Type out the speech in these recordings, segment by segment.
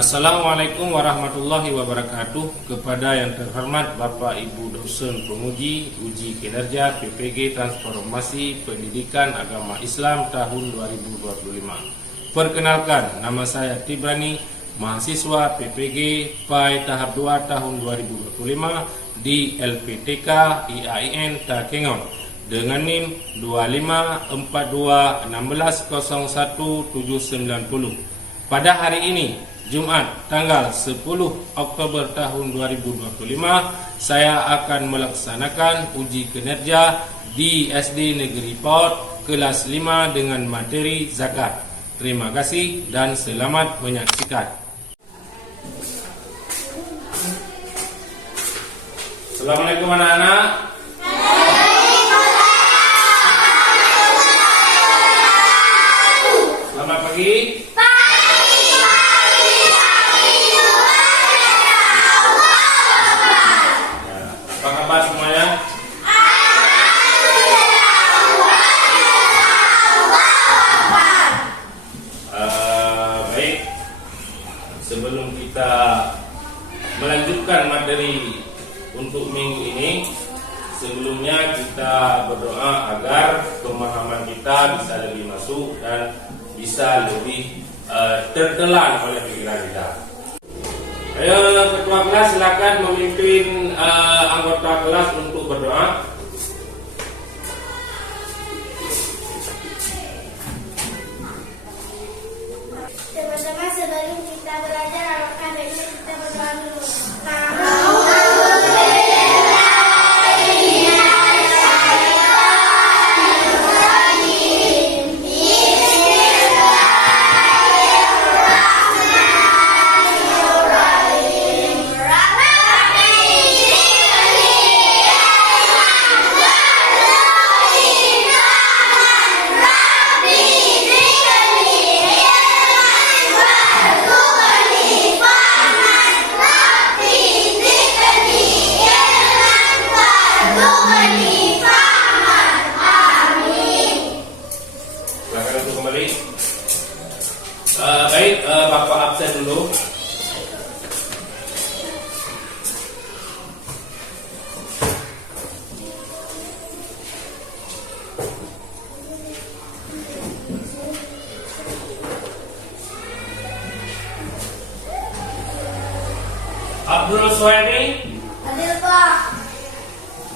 Assalamualaikum warahmatullahi wabarakatuh. Kepada yang terhormat Bapak Ibu dosen penguji uji kinerja PPG Transformasi Pendidikan Agama Islam tahun 2025. Perkenalkan, nama saya Tibrani, mahasiswa PPG PAI tahap 2 tahun 2025 di LPTK IAIN Takengon dengan NIM 254216017090. Pada hari ini, Jumat tanggal 10 Oktober tahun 2025, saya akan melaksanakan uji kinerja di SD Negeri PAUD kelas 5 dengan materi zakat. Terima kasih dan selamat menyaksikan. Assalamualaikum anak-anak. Selamat pagi. Apa kabar semuanya? Baik. Sebelum kita melanjutkan materi untuk minggu ini, sebelumnya kita berdoa agar pemahaman kita bisa lebih masuk dan bisa lebih tertelan oleh pikiran kita. Ayo ketua kelas silakan memimpin anggota kelas untuk berdoa. Teman-teman, sebelum kita belajar apakah baiknya kita berdoa dulu. Baik, Bapak absen dulu. Abdul Suhaimi. Hadir, Pak.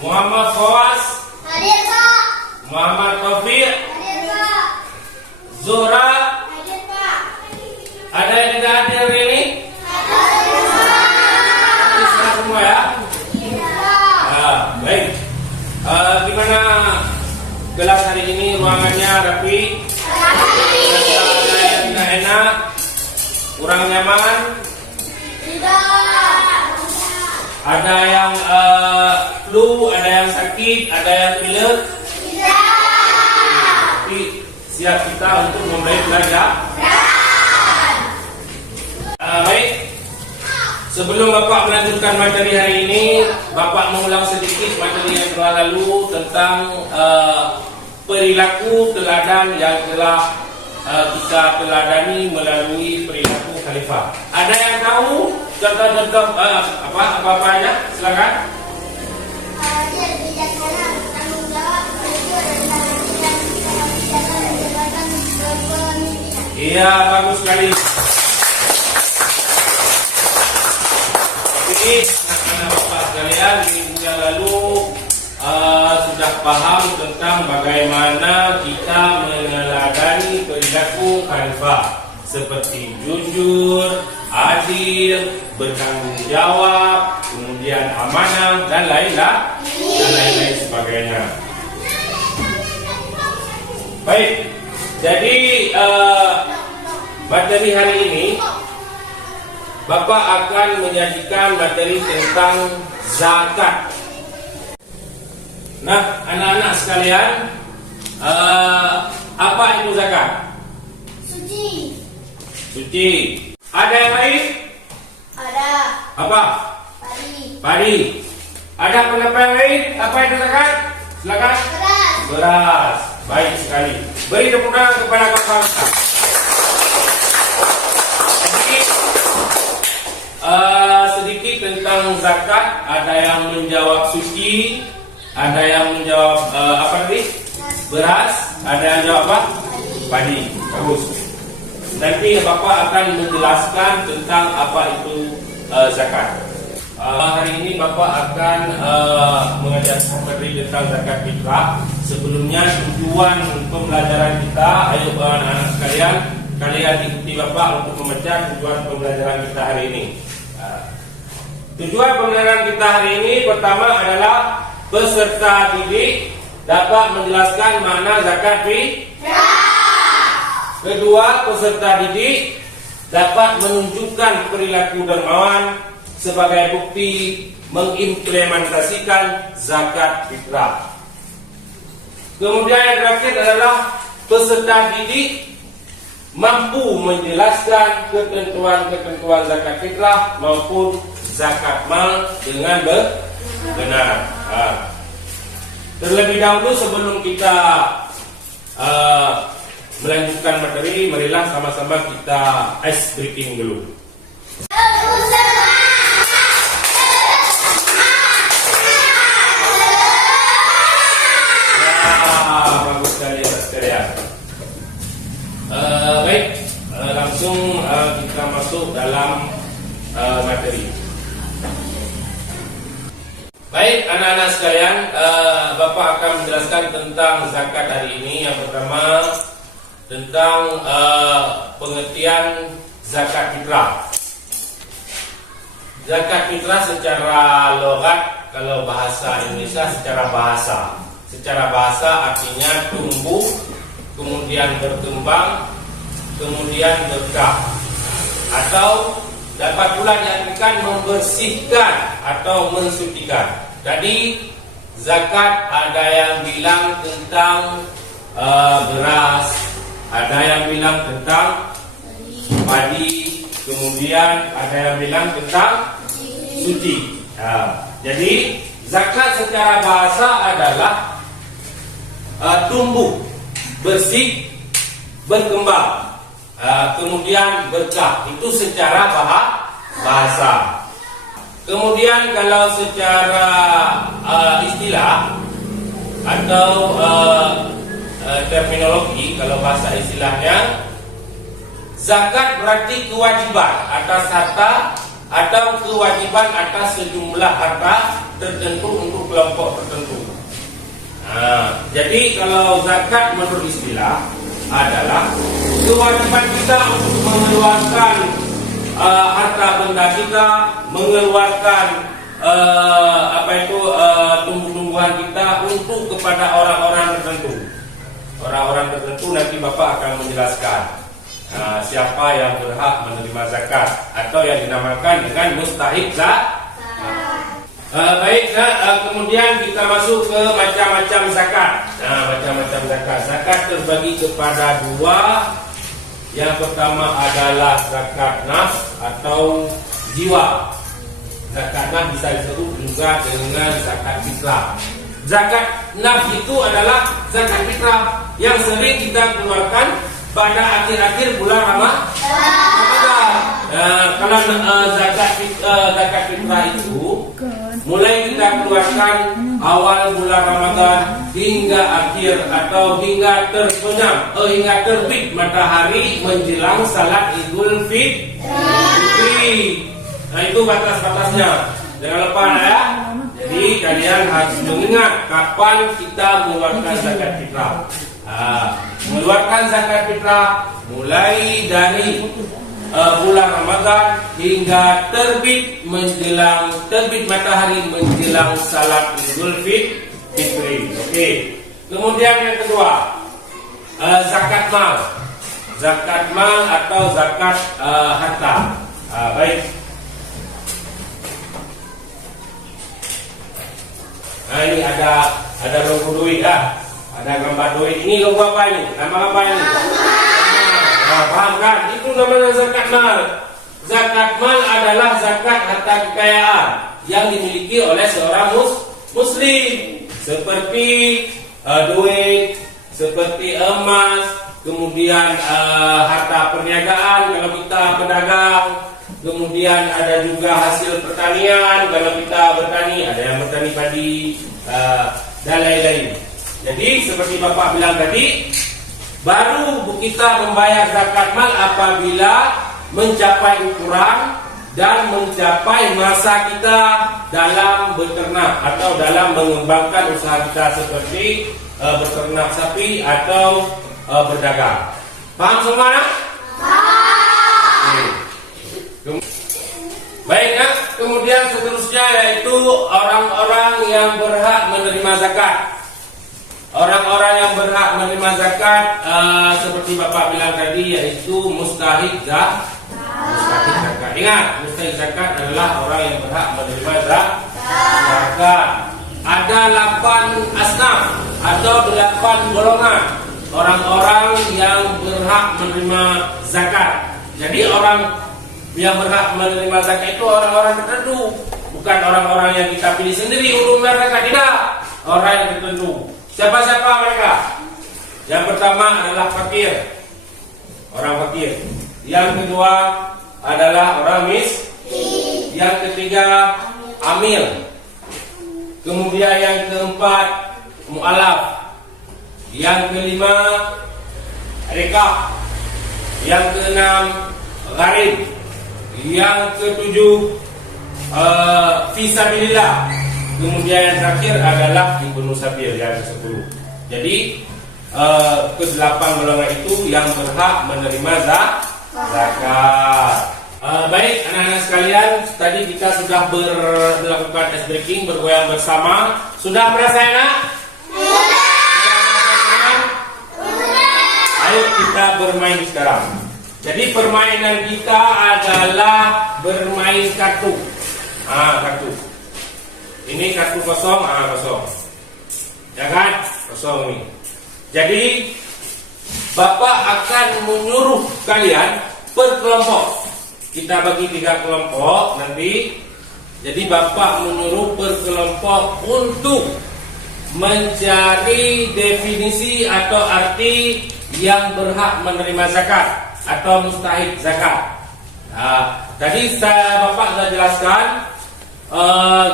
Muhammad Fawaz. Hadir, Pak. Muhammad Taufik. Hadir, Pak. Zuhra. Hadir, Pak. Ada yang tidak hadir hari ini? Bisa semua ya? Baik. Gimana kelas hari ini? Ruangannya rapi? Ada yang tidak enak? Kurang nyaman? Ada yang flu? Ada yang sakit? Ada yang pilek? Tapi siap kita untuk memulai belajar? Baik, sebelum Bapak melanjutkan materi hari ini, Bapak mengulang sedikit materi yang telah lalu tentang perilaku teladan yang telah kita teladani melalui perilaku khalifah. Ada yang tahu contoh-contoh apa aja? Silakan. Hadir, bijaksana, bertanggung jawab, jujur, rendah hati, dan kebijakan dan jabatan kepemimpinan. Iya, bagus sekali. Jadi anak-anak Bapak sekalian, minggu yang lalu sudah paham tentang bagaimana kita meneladani perilaku khalifah seperti jujur, adil, bertanggung jawab, kemudian amanah dan lain-lain sebagainya. Baik, jadi materi hari ini Bapak akan menyajikan materi tentang zakat. Nah, anak-anak sekalian, apa itu zakat? Suci. Suci. Ada yang lain? Ada. Apa? Padi. Padi. Ada pendapat yang lain? Apa itu zakat? Silakan. Beras. Beras. Baik sekali. Beri tepuk tangan kepada kakak. Jadi sedikit tentang zakat. Ada yang menjawab suci, ada yang menjawab apa tadi? Beras, ada yang jawab apa? Padi. Bagus. Nanti Bapak akan menjelaskan tentang apa itu zakat. Hari ini Bapak akan mengajarkan materi tentang zakat fitrah. Sebelumnya tujuan pembelajaran kita, ayo anak-anak sekalian, kalian ikuti Bapak untuk membaca tujuan pembelajaran kita hari ini. Tujuan pembelajaran kita hari ini pertama adalah peserta didik dapat menjelaskan makna zakat fitrah. Kedua, peserta didik dapat menunjukkan perilaku dermawan sebagai bukti mengimplementasikan zakat fitrah. Kemudian yang terakhir adalah peserta didik mampu menjelaskan ketentuan-ketentuan zakat fitrah maupun zakat mal dengan benar. Terlebih dahulu sebelum kita melanjutkan materi, marilah sama-sama kita ice breaking dulu. Bagus sekali sekalian. Baik, langsung kita masuk dalam materi. Baik, anak-anak sekalian, Bapak akan menjelaskan tentang zakat hari ini. Yang pertama tentang pengertian zakat fitrah. Zakat fitrah secara logat, kalau bahasa Indonesia secara bahasa artinya tumbuh, kemudian berkembang, kemudian berkah, atau dapat pula diartikan membersihkan atau mensucikan. Jadi zakat ada yang bilang tentang beras, ada yang bilang tentang padi, kemudian ada yang bilang tentang suci. Jadi zakat secara bahasa adalah tumbuh, bersih, berkembang, kemudian berkah. Itu secara bahasa. Kemudian kalau secara istilah atau terminologi, kalau bahasa istilahnya, zakat berarti kewajiban atas harta atau kewajiban atas sejumlah harta tertentu untuk kelompok tertentu. Jadi kalau zakat menurut istilah adalah kewajiban kita untuk mengeluarkan harta benda kita, mengeluarkan tumbuh-tumbuhan kita untuk kepada orang-orang tertentu. Orang-orang tertentu nanti Bapak akan menjelaskan siapa yang berhak menerima zakat atau yang dinamakan dengan mustahik zakat. Baik, kemudian kita masuk ke macam-macam zakat. Macam-macam zakat. Zakat terbagi kepada dua. Yang pertama adalah zakat nafs atau jiwa. Zakat nafs bisa disebut juga dengan zakat fitrah. Zakat nafs itu adalah zakat fitrah yang sering kita keluarkan pada akhir-akhir bulan Ramadan. Kalau zakat fitrah itu mulai kita keluarkan awal bulan Ramadan hingga akhir atau hingga terbenam, hingga terbit matahari menjelang salat Idul Fitri. Nah, itu batas-batasnya. Jangan lupa ya. Jadi kalian harus mengingat kapan kita mengeluarkan zakat fitrah. Mengeluarkan zakat fitrah mulai dari bulan Ramadan hingga terbit matahari menjelang salat Idul Fitri. Oke. Kemudian yang kedua, zakat mal. Zakat mal atau zakat harta. Baik. Nah, ini ada logo duit ya. Ada gambar duit. Ini logo apa ini? Nama apa ini? Paham kan? Itu namanya zakat mal. Zakat mal adalah zakat harta kekayaan yang dimiliki oleh seorang muslim, seperti duit, seperti emas, kemudian harta perniagaan kalau kita pedagang, Kemudian ada juga hasil pertanian, kalau kita bertani, ada yang bertani padi, dan lain-lain. Jadi seperti Bapak bilang tadi, baru kita membayar zakat mal apabila mencapai ukuran dan mencapai masa kita dalam beternak atau dalam mengembangkan usaha kita seperti beternak sapi atau berdagang. Paham semua? Baik, kemudian seterusnya yaitu orang-orang yang berhak menerima zakat. Orang-orang yang berhak menerima zakat seperti Bapak bilang tadi yaitu mustahik zakat. Ingat, mustahik zakat adalah orang yang berhak menerima zakat. Ada 8 asnaf atau 8 golongan orang-orang yang berhak menerima zakat. Jadi orang yang berhak menerima zakat itu orang-orang tertentu, bukan orang-orang yang kita pilih sendiri untuk menerima zakat, tidak. Orang yang tertentu. Siapa-siapa mereka? Yang pertama adalah fakir, orang fakir. Yang kedua adalah orang miskin. Yang ketiga amil. Kemudian yang keempat mu'alaf. Yang kelima rekab. Yang keenam gharib. Yang ketujuh fisabilillah. Kemudian yang terakhir adalah ibnu sabil yang ke-10. Jadi ke-8 golongan itu yang berhak menerima zakat. Baik anak-anak sekalian, tadi kita sudah melakukan ice breaking, bergoyang bersama. Sudah merasa enak? Ayo kita bermain sekarang. Jadi permainan kita adalah bermain kartu. Kartu. Ini kartu kosong, kosong. Ya kan? Kosong ini. Jadi Bapak akan menyuruh kalian per kelompok. Kita bagi 3 kelompok nanti. Jadi Bapak menyuruh per kelompok untuk mencari definisi atau arti yang berhak menerima zakat atau mustahik zakat. Tadi Bapak sudah jelaskan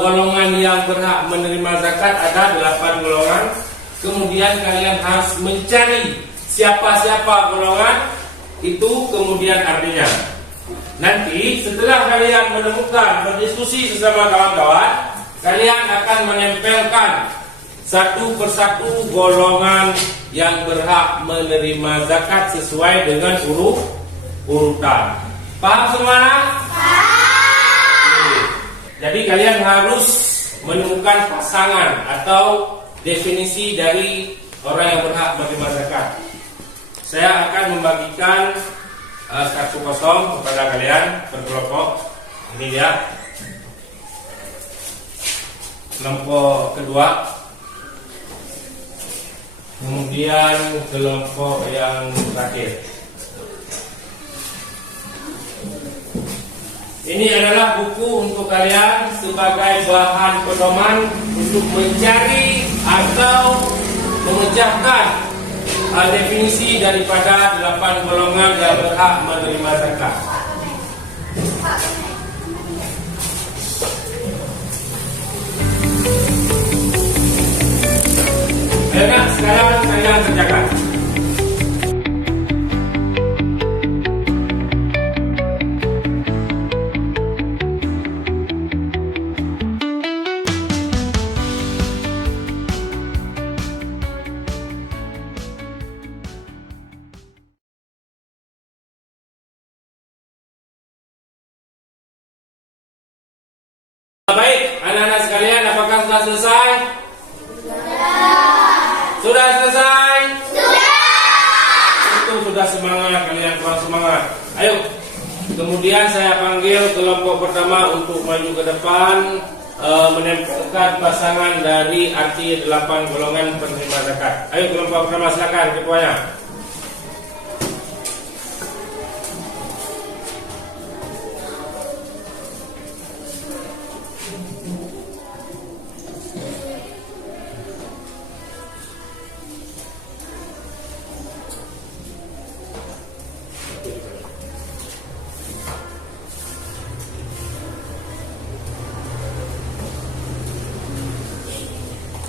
golongan yang berhak menerima zakat ada 8 golongan. Kemudian kalian harus mencari siapa-siapa golongan itu, kemudian artinya. Nanti setelah kalian menemukan, berdiskusi sesama kawan-kawan, kalian akan menempelkan satu persatu golongan yang berhak menerima zakat sesuai dengan urutan. Paham semua? Jadi kalian harus menemukan pasangan atau definisi dari orang yang berhak menerima zakat. Saya akan membagikan kartu kosong kepada kalian per kelompok. Ini dia kelompok kedua. Kemudian kelompok yang terakhir. Ini adalah buku untuk kalian sebagai bahan pedoman untuk mencari atau memecahkan definisi daripada 8 golongan yang berhak menerima zakat. Ayo sekarang kalian kerjakan. Baik, anak-anak sekalian, apakah sudah selesai? Sudah selesai? Itu sudah semangat, kalian kurang semangat. Ayo, kemudian saya panggil kelompok pertama untuk maju ke depan, menempelkan pasangan dari arti 8 golongan penerima zakat. Ayo kelompok pertama, silakan ketuanya.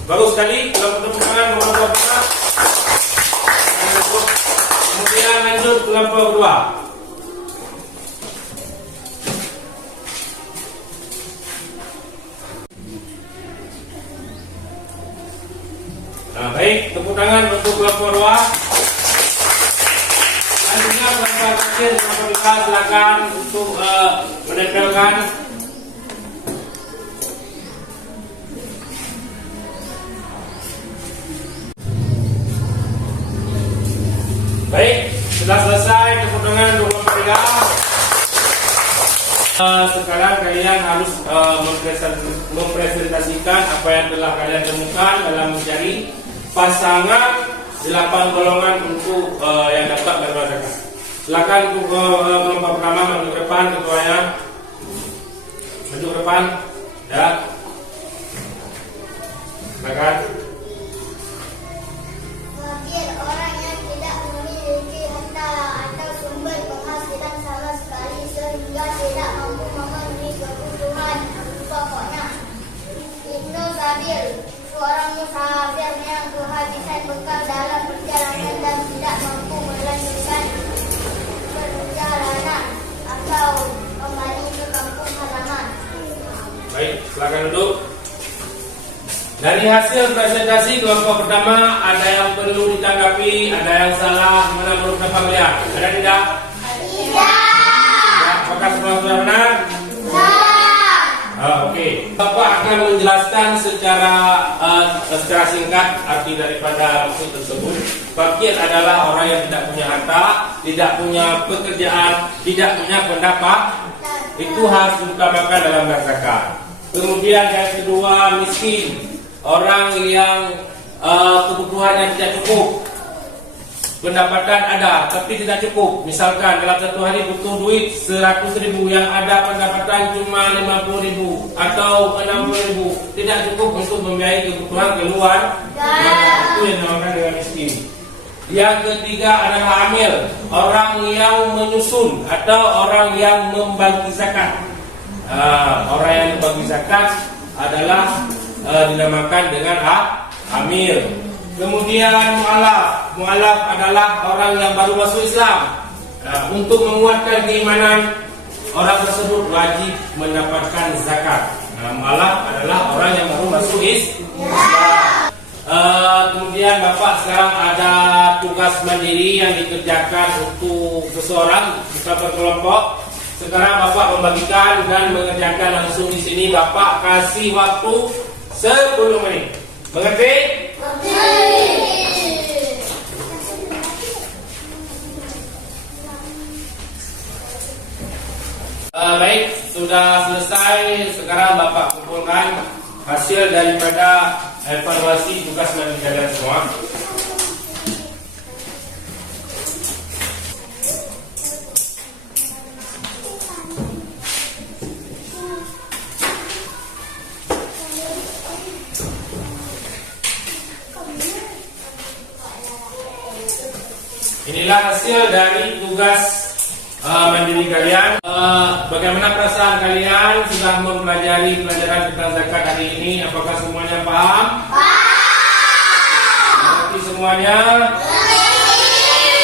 Bagus sekali. Tepuk tangan nomor 2 pernah. Kemudian lanjut kelompok kedua. Nah, baik, tepuk tangan untuk kelompok kedua. Selanjutnya kelompok kecil, kelompok kedua, silakan untuk menempelkan. Baik, sudah selesai tepuk tangan untuk kelompok kedua. Sekarang kalian harus mempresentasikan apa yang telah kalian temukan dalam mencari pasangan 8 golongan untuk yang dapat berbahasakan. Silakan untuk kelompok pertama maju ke depan, ketuanya maju ke depan. Ya, silakan. Fakir, orang yang tidak memiliki harta atau sumber penghasilan sama sekali sehingga tidak mampu memenuhi kebutuhan pokoknya. Ibnu Sabil, seorang musafir yang kehabisan bekal dalam perjalanan dan tidak mampu melanjutkan perjalanan atau kembali ke kampung halaman. Baik, silakan duduk. Dari hasil presentasi kelompok pertama, ada yang perlu ditanggapi, ada yang salah, mana menurut kalian? Ada tidak? Tidak. Ya, apakah semua sudah benar? Oke. Bapak akan menjelaskan secara singkat arti daripada maksud tersebut. Fakir adalah orang yang tidak punya harta, tidak punya pekerjaan, tidak punya pendapat. Itu harus diutamakan dalam berzakat. Kemudian yang kedua, miskin. Orang yang kebutuhannya tidak cukup, pendapatan ada tapi tidak cukup. Misalkan dalam satu hari butuh duit 100.000, yang ada pendapatan cuma 50.000 atau 60.000, tidak cukup untuk membiayai kebutuhan keluar. Maka itu yang dinamakan dengan miskin. Yang ketiga adalah amil, orang yang menyusun atau orang yang membagi zakat. Orang yang membagi zakat adalah dinamakan dengan amil. Kemudian mu'alaf adalah orang yang baru masuk Islam. Untuk menguatkan keimanan orang tersebut wajib mendapatkan zakat. Mu'alaf adalah orang yang baru masuk Islam. Kemudian Bapak sekarang ada tugas mandiri yang dikerjakan untuk seseorang, kita berkelompok. Sekarang Bapak membagikan dan mengerjakan langsung di sini. Bapak kasih waktu 10 menit. Mengerti? Baik, sudah selesai. Sekarang Bapak kumpulkan hasil daripada evaluasi tugas mandiri kalian semua. Inilah hasil dari tugas mandiri kalian. Bagaimana perasaan kalian sudah mempelajari pelajaran tentang zakat hari ini? Apakah semuanya paham? Mengerti semuanya?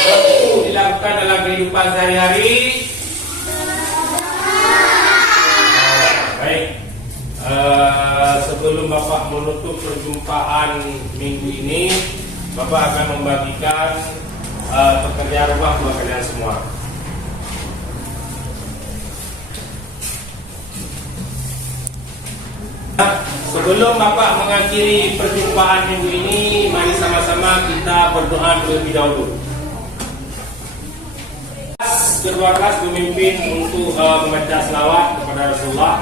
Itu dilakukan dalam kehidupan sehari-hari? Baik. Sebelum Bapak menutup perjumpaan minggu ini, Bapak akan membagikan pekerjaan rumah buat kalian semua. Sebelum Bapak mengakhiri perjumpaan minggu ini, mari sama-sama kita berdoa terlebih dahulu. Kedua kelas memimpin untuk membaca selawat kepada Rasulullah.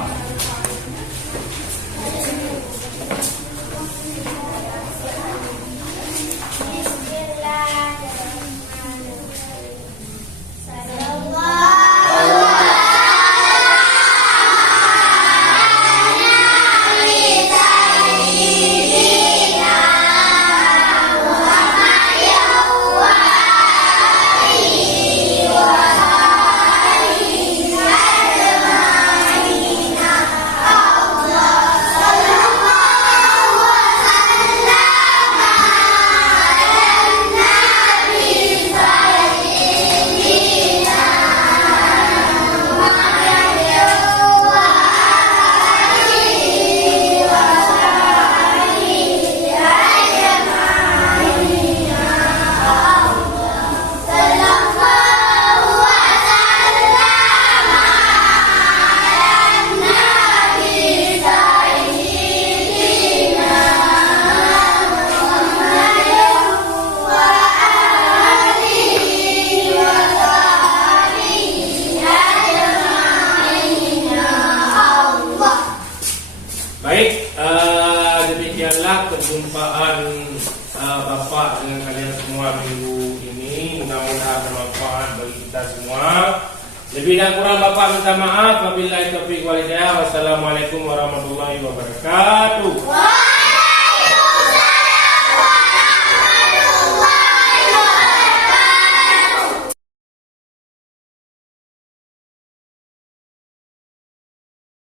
minggu ini. Mudah-mudahan bermanfaat bagi kita semua. Lebih dan kurang Bapak minta maaf. Wabillahi taufiq wal hidayah. Wassalamualaikum warahmatullahi wabarakatuh.